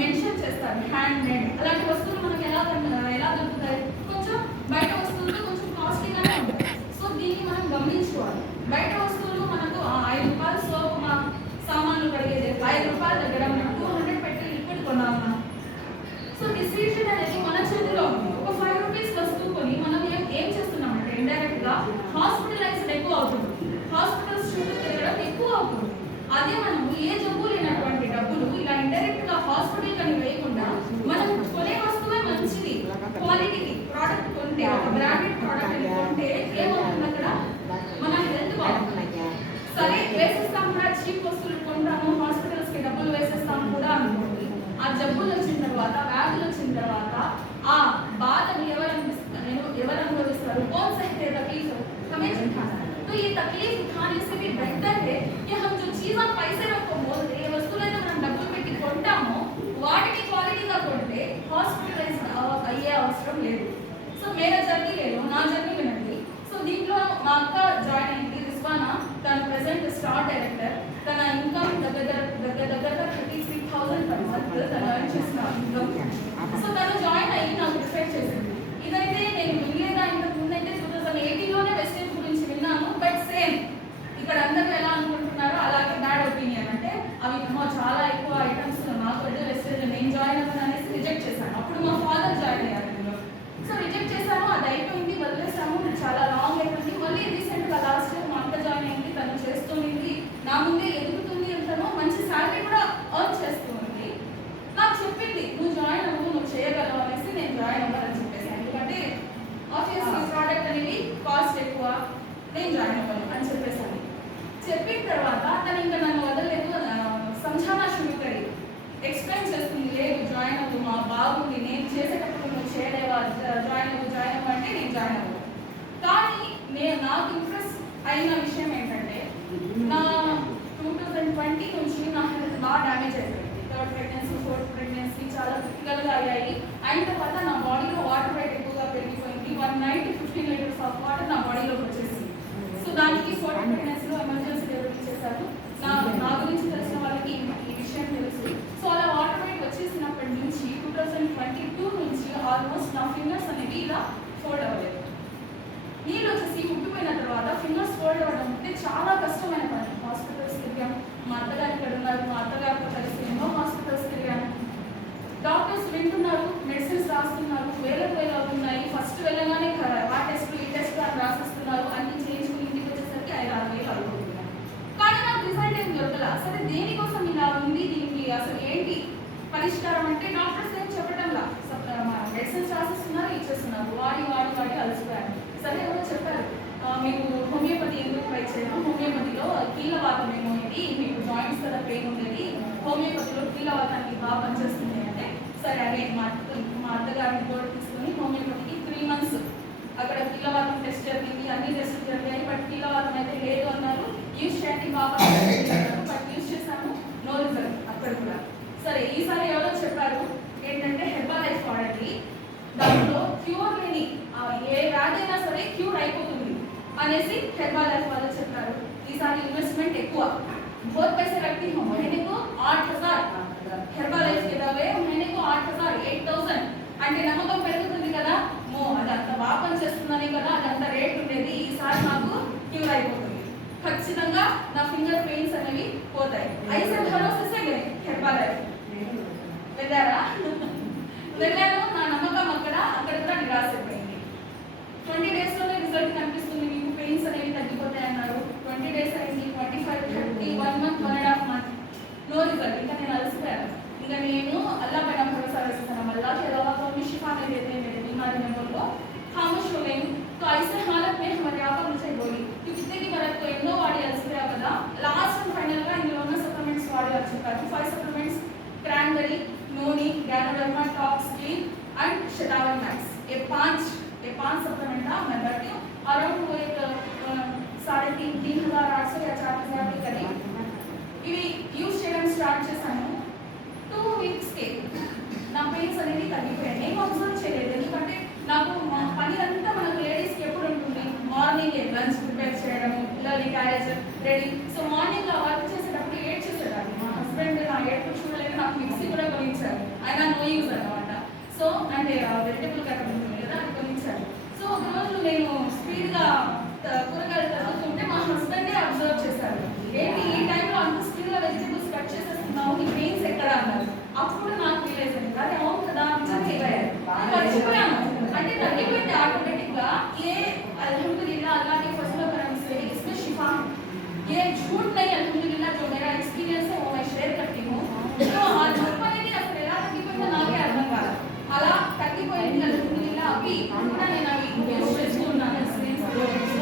Mention చేస్తారు hand made. అలాంటి వస్తువులు మనకి ఎలా దొరుకుతాయి? కొంచెం బయట వస్తువులు కొంచెం కాస్ట్లీగానే ఉంటాయి. సో దీన్ని మనం గమనించుకోవాలి. బయట వస్తువులు మనకు 5 రూపాయలు సోప్ మా సామాన్లు కడిగేది 5 రూపాయల దగ్గర మనం 200 పెట్టి లిక్విడ్ కొన్నాము. సో డిసిషన్ అనేది మన చేతిలో ఉంది. ఒక 5 రూపీస్ వస్తువు కొని మనం ఏం చేస్తున్నామంటే ఇండైరెక్ట్ గా హాస్పిటలైజ్డ్ ఎక్కువ అవుతుంది, హాస్పిటల్స్ చుట్టూ తిరగడం ఎక్కువ అవుతుంది. అదే మనం ఏ జబ్బు లేనటువంటి డబ్బులు ఇలా ఇండైరెక్ట్ గా హాస్పిటల్ కని వేయకుండా మనం కొనే వస్తువే మంచిది క్వాలిటీ ప్రోడక్ట్ కొంటే, ఒక బ్రాండెడ్ ప్రోడక్ట్ కొంటే ఏమవుతుంది అక్కడ మన హెల్త్ బాగుంటుంది. సరే వేసేస్తాం కూడా, చీప్ వస్తువులు కొంటాము, హాస్పిటల్స్ కి డబ్బులు వేసేస్తాం కూడా అనుకోండి. ఆ జబ్బులు వచ్చిన తర్వాత, వ్యాధులు వచ్చిన తర్వాత ఆ బాధను ఎవరు అనుభవిస్తారు? कौन सहते तकलीफ हमें उठाना है। तो ये तकलीफ उठाने से भी बेहतर है कि हम जो चीज हम पैसे रखो बोलते हैं వస్తువులైతే మనం డబ్బులు పెట్టి కొంటామో వాటిని క్వాలిటీగా కొంటే హాస్పిటలైజ్ అయ్యే అవసరం లేదు. సో మేరా జర్నీ లేదు, నా జర్నీ వినండి. సో దీంట్లో మా అక్క జాయిన్ అయింది రిజ్వానా. తను ప్రెసెంట్ స్టార్ డైరెక్టర్. తన ఇన్కమ్ దగ్గర 33,000 per month తను ఎర్న్ చేస్తున్నారు ఇన్కమ్. సో తను జాయిన్ అయ్యి నాకు రిఫరెన్స్ చేసింది. ఇదైతే నేను వినలేదా ఇంతకు ముందు అయితే 2018లోనే వెస్టేజ్ గురించి విన్నాను. బట్ సేమ్ ఇక్కడ అందరూ ఎలా అనుకుంటున్నారో అలాగే బ్యాడ్ ఒపీనియన్. అంటే అవి చాలా ఎక్కువ ఐటమ్స్ నాకు అంటే వెస్టేజ్ నేను జాయిన్ అవ్వను అనేసి రిజెక్ట్ చేశాను. అప్పుడు మా ఫాదర్ జాయిన్ అయ్యారు ఇందులో. సో రిజెక్ట్ చేశాను, అది అయిపోయింది, వదిలేసాము. చాలా లాంగ్ అయిపోయింది. మళ్ళీ రీసెంట్గా లాస్ట్ ఇయర్ మా అక్క జాయిన్ అయింది. తను చేస్తుంది, నా ముందే ఎదుగుతుంది. తను మంచి శాలరీ కూడా ఎర్న్ చేస్తుంది. నాకు చెప్పింది నువ్వు జాయిన్ అవ్వు, నువ్వు చేయగలవు అనేసి. నేను జాయిన్ అవ్వాలని చెప్పేసి, ఎందుకంటే ఆబ్వియస్లీ ప్రోడక్ట్ అనేది కాస్ట్ ఎక్కువ, నేను జాయిన్ అవ్వను అని చెప్పేసాను. చెప్పిన తర్వాత తను ఇంకా నన్ను వదలలేదు. సంచానా షురూ కరి ఎక్స్ప్లెయిన్ చేస్తుంది, లేదు జాయిన్ అవ్వు, మా బాగుంది, నేను చేసేటప్పుడు నువ్వు చేయలేవా, జాయిన్ అవ్వు అంటే నేను జాయిన్ అవ్వను. కానీ నాకు ఇంప్రెస్ అయిన విషయం ఏంటంటే నా 2020 నుంచి నా హెల్త్ బాగా డ్యామేజ్ అయిపోయింది. 3rd ప్రెగ్నెన్సీ 4th ప్రెగ్నెన్సీ చాలా క్రిటికల్గా అయ్యాయి. అయిన తర్వాత నా బాడీలో వాటర్ వెయిట్ ఎక్కువగా పెరిగిపోయింది. 1 night 15 liters ఆఫ్ వాటర్ నా బాడీలోకి వచ్చేసింది. సో దానికి 4th ప్రెగ్నెన్సీలో ఎమర్జెన్సీ డెలివరీ చేశారు. నా గురించి తెలిసిన వాళ్ళకి ఈ విషయం తెలుసు. సో అలా వాటర్ వెయిట్ వచ్చేసినప్పటి నుంచి 2022 నుంచి ఆల్మోస్ట్ నా ఫింగర్స్ అనేవి ఇలా ఫోల్డ్ అవ్వలేదు. నీళ్ళు వచ్చేసి ఉట్టిపోయిన తర్వాత ఫింగర్స్ ఫోల్డ్ అవ్వడం అంటే చాలా కష్టమైన పని. హాస్పిటల్స్ తిరిగాం, మా అత్తగారు ఇక్కడ ఉన్నారు, మా అత్తగారితో కలిసి ఎన్నో హాస్పిటల్స్ తిరిగాను. డాక్టర్స్ వింటున్నారు, మెడిసిన్స్ రాస్తున్నారు, వేలకు వేలు అవుతున్నాయి. ఫస్ట్ వెళ్ళగానే ఆ టెస్ట్ ఈ టెస్ట్ అని రాసిస్తున్నారు. అన్ని చేయించుకుని ఇంటికి వచ్చేసరికి 5-6 వేలు అవుతున్నాయి. కానీ నాకు రిజల్ట్ ఏం దొరకల. సరే దేనికోసం ఇలా ఉంది, దీనికి అసలు ఏంటి పరిష్కారం అంటే డాక్టర్స్ ఏం చెప్పడంలా, మెడిసిన్స్ రాసిస్తున్నారు, ఇచ్చేస్తున్నారు. వాడి అలసిపోయారు. సరే ఎవరో చెప్పారు, మీకు హోమియోపతి ఎందుకు ట్రై చేయడం, హోమియోపతిలో కీళ్ళవాతం ఏమో ఇది, మీకు జాయింట్స్ కదా పెయిన్ ఉండేది, హోమియోపతిలో కీళ్ళవాతానికి బాగా పనిచేస్తుంది అంటే సరే అదే మా అత్తగారిని కూడా తీసుకొని హోమియోపతికి 3 months అక్కడ కీళ్ళవాతం టెస్ట్ జరిగింది, అన్ని టెస్ట్ జరిగాయి. బట్ కీళ్ళవాతం అయితే లేదు అన్నారు. యూజ్ చేయండి బాగా బట్ యూజ్ చేశాము, నో రిజల్ట్ అక్కడ కూడా. సరే ఈసారి ఎవరో చెప్పారు ఏంటంటే హెర్బల్ లైఫ్ వాడండి, దాంట్లో క్యూర్ లేని ఏ వ్యాధైనా సరే క్యూర్ అయిపోతుంది అనేసి హెర్బల్ లైఫ్ వాళ్ళు చెప్పారు. ఈసారి ఇన్వెస్ట్మెంట్ ఎక్కువ, बहुत पैसे रखती हूँ, महीने को 8,000 హెర్బల్ లైఫ్ के दवे महीने को 8,000 8,000 అంటే నమ్మకం పెరుగుతుంది కదా. అదంత బాగా పనిచేస్తుందని కదా అదంత రేట్ ఉండేది, ఈసారి నాకు క్యూర్ అయిపోతుంది, ఖచ్చితంగా నా ఫింగర్ పెయిన్స్ అనేవి పోతాయి. ఐసే భరోసే హెర్బల్ లైఫ్ వెళ్ళాను. నా నమ్మకం అక్కడ కూడా నిరాశ అయిపోయింది. 20 days లోనే రిజల్ట్ కనిపిస్తుంది, మీకు పెయిన్స్ అనేవి తగ్గిపోతాయి అన్నారు. 20 days అయింది, 25, 30, 1 month 1.5 month, నో రిజల్ట్. ఇంకా నేను అలసిపోయాను. ఇంకా నేను अल्लाह पर भरोसा रखता हूं, अल्लाह के अलावा कोई भी शिफा नहीं देते मेरे बीमारी में बोल को खामोश हो गई. तो ऐसे हालत में हमारे आका मुझे बोली कि कितने की मदद को ఎన్నో వాడి అలసిపోయా కదా, లాస్ట్ అండ్ ఫైనల్ గా ఇందులో ఉన్న సప్లిమెంట్స్ వాడి చెప్పారు. 5 supplements, cranberry, noni, ganoderma, tox, clean and shetavan max. ये पांच सप्लीमेंट था. मैं बैठी हूँ अराउंड वो एक 3,500 या 4,000 के करीब ఇవి యూజ్ చేయడం స్టార్ట్ చేశాను. 2 weeks కే నా పెయిన్స్ అనేది తగ్గిపోయాయి. నేను అబ్జర్వ్ చేయలేదు, ఎందుకంటే నాకు మా పని అంతా మనకు లేడీస్కి ఎప్పుడు ఉంటుంది, మార్నింగ్ లంచ్ ప్రిపేర్ చేయడము, పిల్లలకి carriage ready. So morning work చేసేటప్పుడు ఏడ్ చేసేదాన్ని. మా హస్బెండ్ నా ఏడుపు చూడలేదు, నాకు మిక్సీ కూడా కొనిచ్చారు. అంటే వెజిటబుల్ కట్టర్ ఉంటుంది కదా, అది కొనిచ్చారు. సో ఒక రోజు నేను స్పీడ్గా కూరగాయలు తగ్గుతుంటే మా హస్బెండే అబ్జర్వ్ చేశారు. ఏంటి ఈ టైంలో అంత స్పీడ్గా వెజిటబుల్స్ కట్ చేసేస్తున్నావు, నీ పెయిన్స్ ఎక్కడ అన్నారు. అప్పుడు నాకు రియలైజ్ అయింది, అదే అవును కదా మర్చిపోయాను. అంటే తగ్గిపోయింది ఆటోమేటిక్గా. ఏ अल्हम्दुलिल्लाह अल्लाह के फजल और करम से इसमें शिफा है. ये झूठ नहीं, अल्हम्दुलिल्लाह जो मेरा एक्सपीरियंस है वो मैं शेयर करती हूँ. तो ఆ నొప్పి అనేది అసలు ఎలా తగ్గిపోయిందో నాకే అర్థం కాదు. అలా తగ్గిపోయింది अल्हम्दुलिल्लाह. अभी కూడా నేను అవి యూజ్ చేస్తూ ఉన్నాను एक्सपीरियंस प्रोडक्ट्स.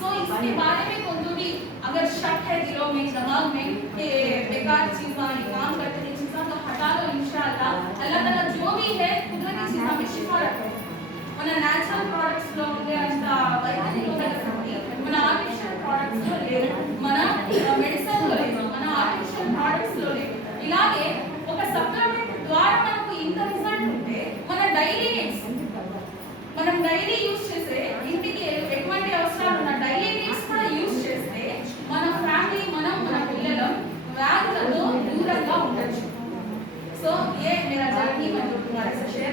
सो इसके बारे में कोई भी अगर शक है दिलों में दिमाग में कि बेकार चीज़ें ये काम करते हैं चीज़ों को हटा दो इंशाअल्लाह. अल्लाह ताला जो भी है कुदरती चीज़ों में शिफा रखे. మన న్యాచురల్ ప్రోడక్ట్స్ లో ఉండే అంత వైద్యంలో లేదండి, మన ఆర్టిఫిషియల్ ప్రోడక్ట్స్ లో లేదు, మన మెడిసిన్ లో లేదు, మన ఆర్టిఫిషియల్ ప్రోడక్ట్స్ లో లేదు. ఇలాగే ఒక సప్లిమెంట్ ద్వారా మనకు ఇంత రిజల్ట్ ఉంటే మన డైలీ నీడ్స్, మనం డైలీ యూజ్ చేసే ఇంటికి ఎటువంటి అవసరాలు ఉన్న డైలీ నీడ్స్ కూడా యూజ్ చేస్తే మన ఫ్యామిలీ, మనం, మన పిల్లలు వ్యాధులతో దూరంగా ఉండొచ్చు. సో ये मेरा जर्नी मैं तुम्हारे से शेयर